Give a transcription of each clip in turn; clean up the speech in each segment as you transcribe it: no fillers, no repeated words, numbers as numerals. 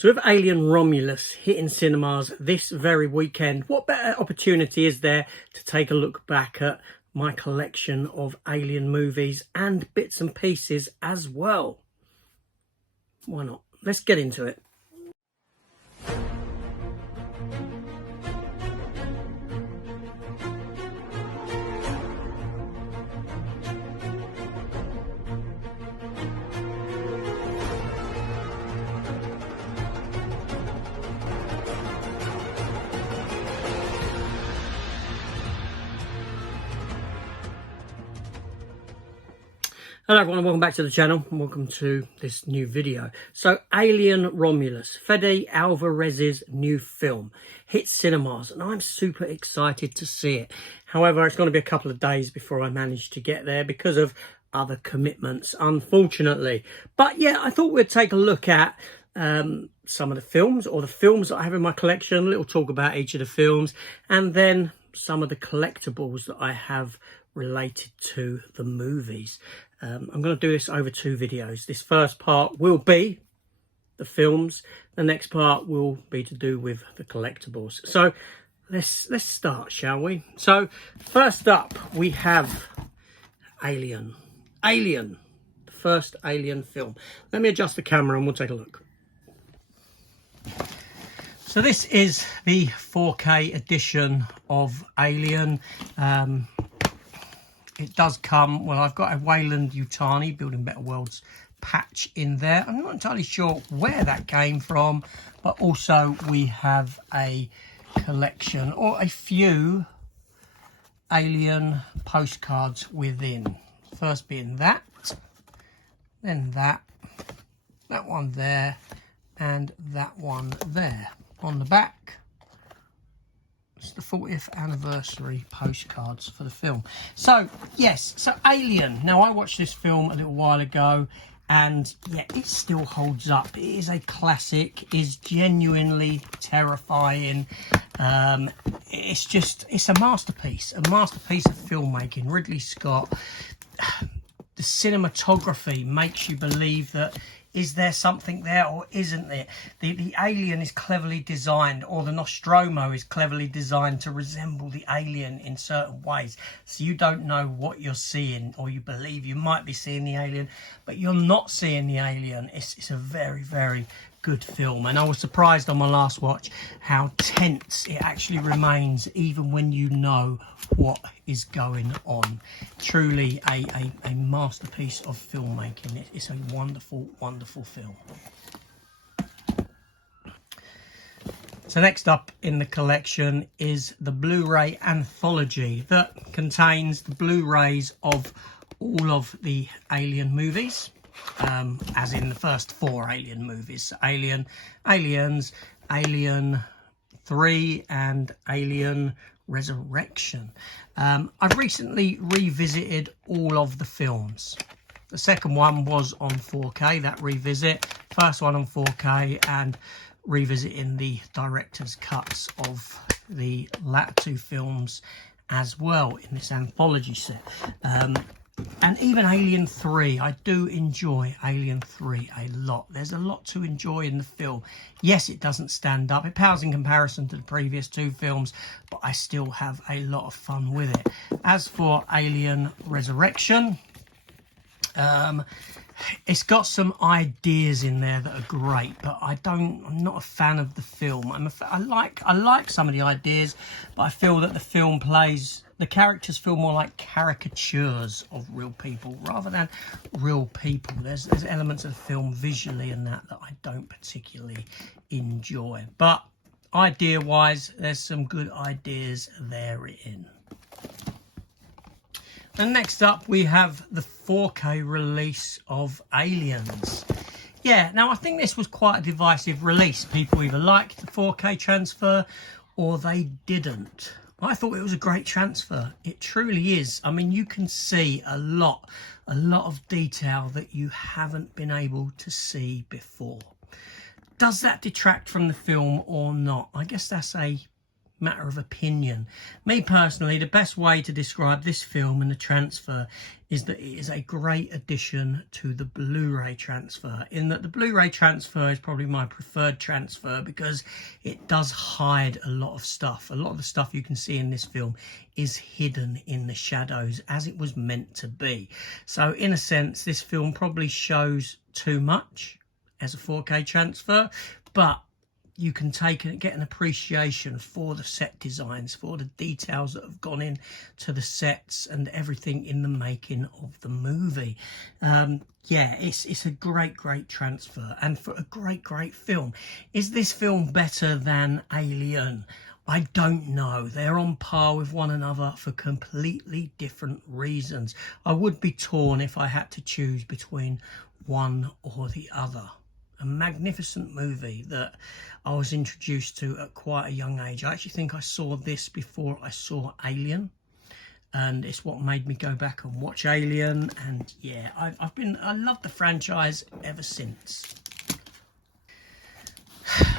So with Alien Romulus hitting cinemas this very weekend, what better opportunity is there to take a look back at my collection of Alien movies and bits and pieces as well? Why not? Let's get into it. Hello everyone, welcome back to the channel and welcome to this new video. So Alien Romulus, Fede Alvarez's new film, hits cinemas and I'm super excited to see it. However, it's going to be a couple of days before I manage to get there because of other commitments, unfortunately. But yeah, I thought we'd take a look at some of the films, or the films that I have in my collection, a little talk about each of the films, and then some of the collectibles that I have related to the movies. I'm going to do this over two videos. This first part will be the films. The next part will be to do with the collectibles. So let's start, shall we? So first up, we have Alien. Alien, the first Alien film. Let me adjust the camera and we'll take a look. So this is the 4K edition of Alien. It does come, well, I've got a Weyland-Yutani Building Better Worlds patch in there. I'm not entirely sure where that came from, but also we have a collection, or a few Alien postcards within. First being that, then that one there, and that one there. On the back, it's the 40th anniversary postcards for the film. So yes, so Alien. Now I watched this film a little while ago and yeah, it still holds up. It is a classic, it is genuinely terrifying. It's a masterpiece of filmmaking. Ridley Scott, the cinematography makes you believe that, is there something there or isn't there? The alien is cleverly designed, or the Nostromo is cleverly designed to resemble the alien in certain ways. So you don't know what you're seeing, or you believe you might be seeing the alien, but you're not seeing the alien. It's a very, very good film. And I was surprised on my last watch how tense it actually remains, even when you know what is going on. Truly a masterpiece of filmmaking. It's a wonderful, wonderful film. So next up in the collection is the Blu-ray anthology that contains the Blu-rays of all of the Alien movies, as in the first 4 Alien movies. So Alien, Aliens, Alien 3 and Alien Resurrection. I've recently revisited all of the films. The second one was on 4K, that revisit. First one on 4K, and revisiting the director's cuts of the latter 2 films as well in this anthology set. And even Alien 3, I do enjoy Alien 3 a lot. There's a lot to enjoy in the film. Yes, it doesn't stand up. It pales in comparison to the previous 2 films, but I still have a lot of fun with it. As for Alien Resurrection, it's got some ideas in there that are great, but I'm not a fan of the film. I like some of the ideas, but I feel that the characters feel more like caricatures of real people rather than real people. There's elements of the film visually and that I don't particularly enjoy. But idea-wise, there's some good ideas therein. And next up, we have the 4K release of Aliens. Yeah, now I think this was quite a divisive release. People either liked the 4K transfer or they didn't. I thought it was a great transfer. It truly is. I mean, you can see a lot of detail that you haven't been able to see before. Does that detract from the film or not? I guess that's a matter of opinion. Me personally, the best way to describe this film and the transfer is that it is a great addition to the Blu-ray transfer, in that the Blu-ray transfer is probably my preferred transfer because it does hide a lot of stuff. A lot of the stuff you can see in this film is hidden in the shadows, as it was meant to be. So in a sense, this film probably shows too much as a 4K transfer, but you can take and get an appreciation for the set designs, for the details that have gone in to the sets and everything in the making of the movie. Yeah, it's a great transfer, and for a great film. Is this film better than Alien? I don't know. They're on par with one another for completely different reasons. I would be torn if I had to choose between one or the other. A magnificent movie that I was introduced to at quite a young age. I actually think I saw this before I saw Alien, and it's what made me go back and watch Alien. And yeah, I love the franchise ever since.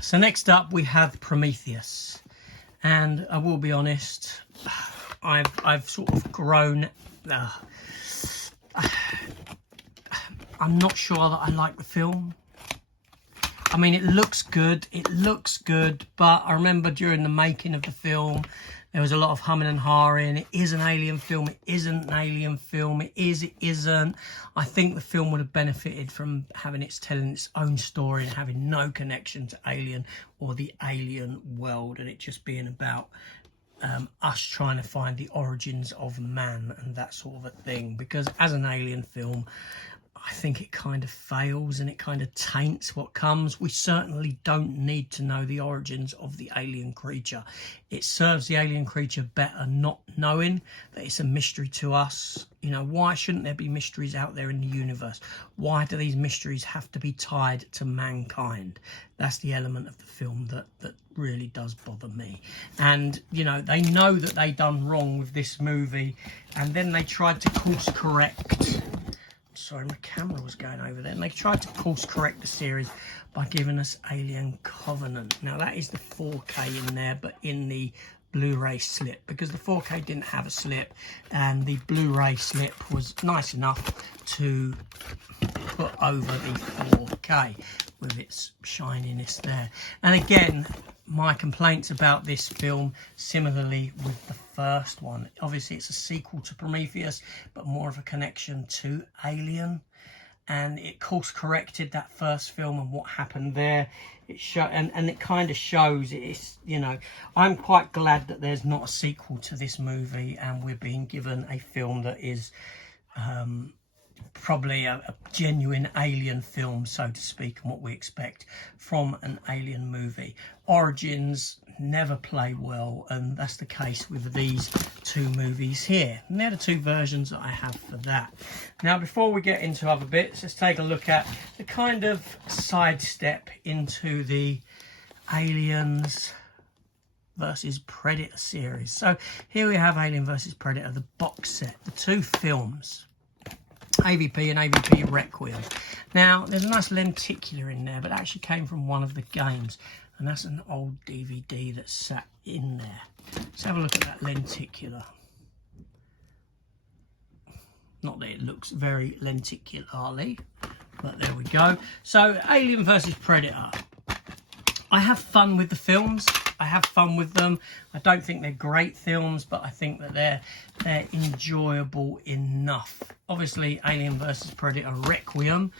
So next up we have Prometheus, and I will be honest, I've sort of grown. I'm not sure that I like the film. I mean, it looks good, but I remember during the making of the film, there was a lot of humming and hawing. It is an Alien film, it isn't an Alien film, it is, it isn't. I think the film would have benefited from telling its own story and having no connection to Alien or the Alien world, and it just being about us trying to find the origins of man and that sort of a thing. Because as an Alien film, I think it kind of fails and it kind of taints what comes. We certainly don't need to know the origins of the alien creature. It serves the alien creature better not knowing that it's a mystery to us. You know, why shouldn't there be mysteries out there in the universe? Why do these mysteries have to be tied to mankind? That's the element of the film that really does bother me. And, you know, they know that they done wrong with this movie, and then they tried to course correct. Sorry, my camera was going over there. And they tried to course correct the series by giving us Alien Covenant. Now, that is the 4K in there, but in the Blu-ray slip, because the 4K didn't have a slip, and the Blu-ray slip was nice enough to put over the 4K with its shininess there. And again, my complaints about this film, similarly with the first one. Obviously, it's a sequel to Prometheus, but more of a connection to Alien. And it course corrected that first film and what happened there. It and it kind of shows it's, you know, I'm quite glad that there's not a sequel to this movie, and we're being given a film that is probably a genuine alien film, so to speak, and what we expect from an alien movie. Origins never play well, and that's the case with these two movies here. And they're the two versions that I have for that. Now, before we get into other bits, let's take a look at the kind of sidestep into the Aliens versus Predator series. So here we have Alien versus Predator, the box set, the two films, AVP and AVP Requiem. Now, there's a nice lenticular in there, but it actually came from one of the games, and that's an old DVD that sat in there. Let's have a look at that lenticular. Not that it looks very lenticularly, but there we go. So, Alien versus Predator. I have fun with the films. I have fun with them. I don't think they're great films, but I think that they're enjoyable enough. Obviously, Alien vs Predator Requiem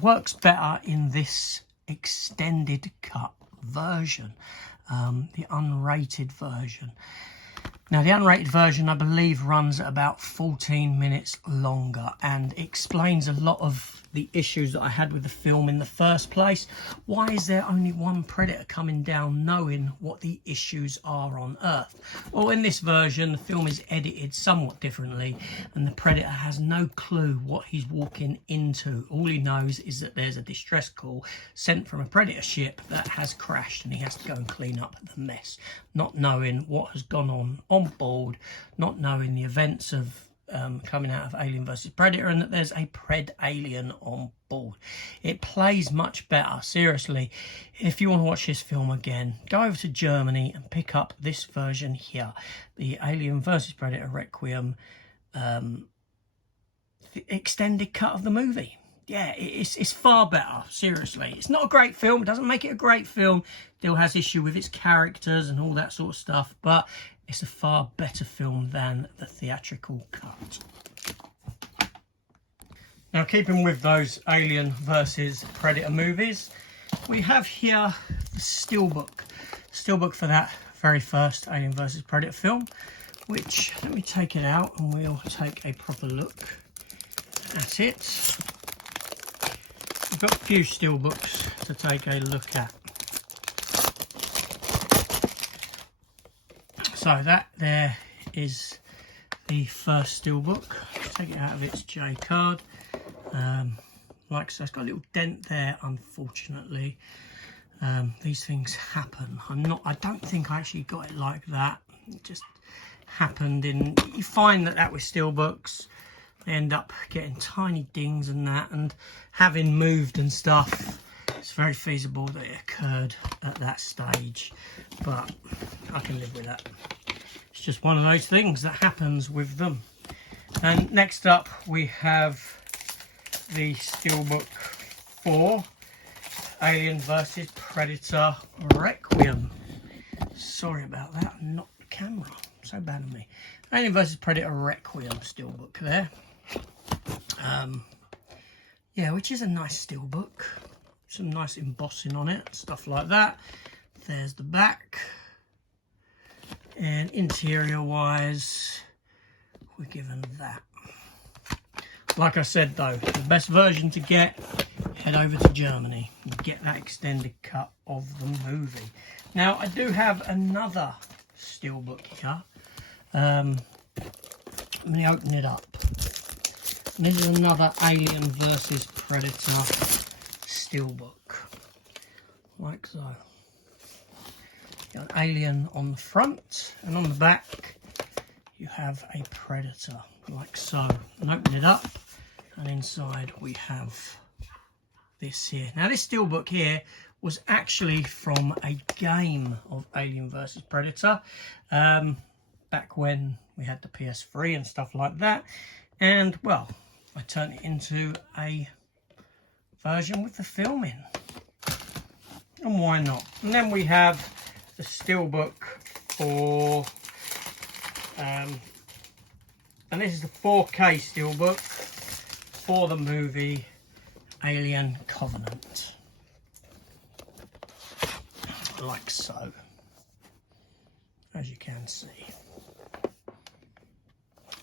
works better in this extended cut version, the unrated version. Now, the unrated version, I believe, runs at about 14 minutes longer and explains a lot of the issues that I had with the film in the first place. Why is there only one Predator coming down knowing what the issues are on Earth? Well, in this version, the film is edited somewhat differently, and the Predator has no clue what he's walking into. All he knows is that there's a distress call sent from a Predator ship that has crashed, and he has to go and clean up the mess, not knowing what has gone on board, not knowing the events of coming out of Alien vs Predator, and that there's a Pred Alien on board. It plays much better. Seriously, if you want to watch this film again, go over to Germany and pick up this version here, the Alien vs Predator Requiem extended cut of the movie. Yeah, it's far better. Seriously, it's not a great film. It doesn't make it a great film. Still has issue with its characters and all that sort of stuff, but it's a far better film than the theatrical cut. Now, keeping with those Alien versus Predator movies, we have here the steelbook for that very first Alien versus Predator film, which, let me take it out and we'll take a proper look at it. We've got a few steelbooks to take a look at. So that there is the first steelbook. Take it out of its J card. Like so, it's got a little dent there, unfortunately. These things happen. I don't think I actually got it like that. It just happened. You find that with steelbooks, they end up getting tiny dings and that, and having moved and stuff, it's very feasible that it occurred at that stage, but I can live with that. It's just one of those things that happens with them. And next up we have the steelbook for Alien vs Predator Requiem. Sorry about that, I knocked the camera, so bad of me. Alien vs Predator Requiem steelbook there. Yeah, which is a nice steelbook. Some nice embossing on it, stuff like that. There's the back. And interior wise, we're given that. Like I said though, the best version to get, head over to Germany and get that extended cut of the movie. Now, I do have another steelbook here. Let me open it up. And this is another Alien vs Predator steelbook, like so. Got an Alien on the front, and on the back you have a Predator, like so. And open it up, and inside we have this here. Now, this steelbook here was actually from a game of Alien vs Predator, back when we had the PS3 and stuff like that. And well, I turned it into a version with the film in, and why not? And then we have the steelbook for and this is the 4K steelbook for the movie Alien Covenant, like so, as you can see.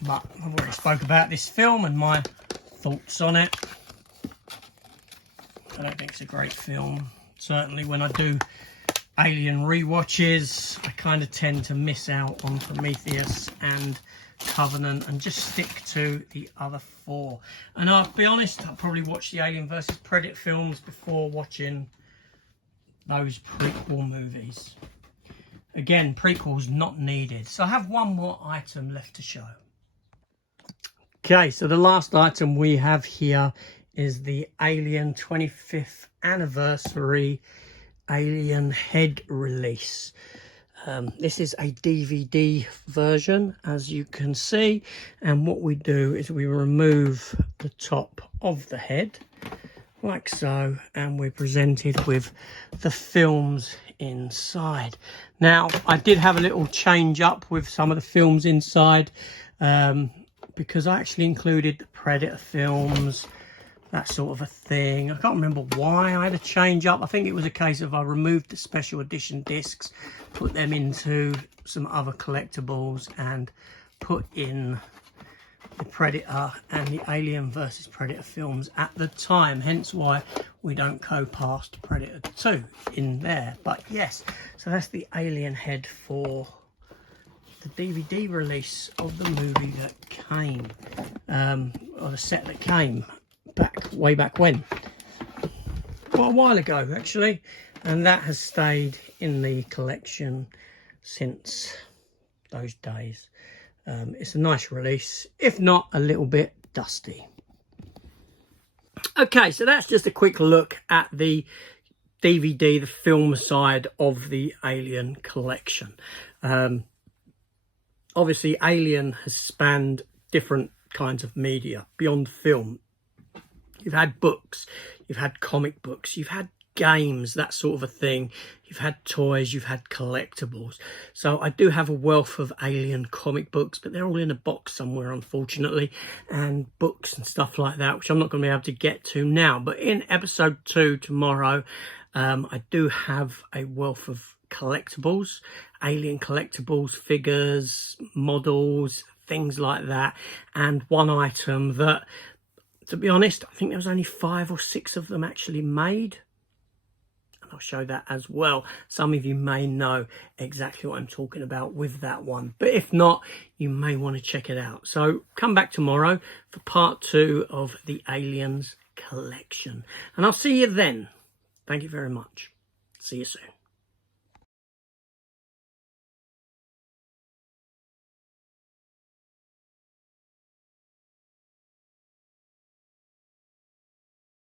But I've already spoke about this film and my thoughts on it. I don't think it's a great film. Certainly when I do Alien rewatches, I kind of tend to miss out on Prometheus and Covenant and just stick to the other four. And I'll be honest, I'll probably watch the Alien vs Predator films before watching those prequel movies. Again, prequels not needed. So I have one more item left to show. Okay, so the last item we have here is the Alien 25th anniversary Alien head release. This is a DVD version, as you can see, and what we do is we remove the top of the head like so, and we're presented with the films inside. Now, I did have a little change up with some of the films inside, because I actually included the Predator films, that sort of a thing. I can't remember why I had a change up. I think it was a case of I removed the special edition discs, put them into some other collectibles, and put in the Predator and the Alien vs Predator films at the time, hence why we don't go past Predator 2 in there. But yes, so that's the Alien head for the DVD release of the movie that came, or the set that came way back when, quite a while ago actually, and that has stayed in the collection since those days. It's a nice release, if not a little bit dusty. Okay, so that's just a quick look at the DVD, the film side of the Alien collection. Obviously, Alien has spanned different kinds of media beyond film. You've had books, you've had comic books, you've had games, that sort of a thing. You've had toys, you've had collectibles. So I do have a wealth of Alien comic books, but they're all in a box somewhere, unfortunately, and books and stuff like that, which I'm not going to be able to get to now. But in episode 2 tomorrow, I do have a wealth of collectibles, Alien collectibles, figures, models, things like that, and one item that, to be honest, I think there was only 5 or 6 of them actually made. And I'll show that as well. Some of you may know exactly what I'm talking about with that one. But if not, you may want to check it out. So come back tomorrow for part 2 of the Aliens collection. And I'll see you then. Thank you very much. See you soon.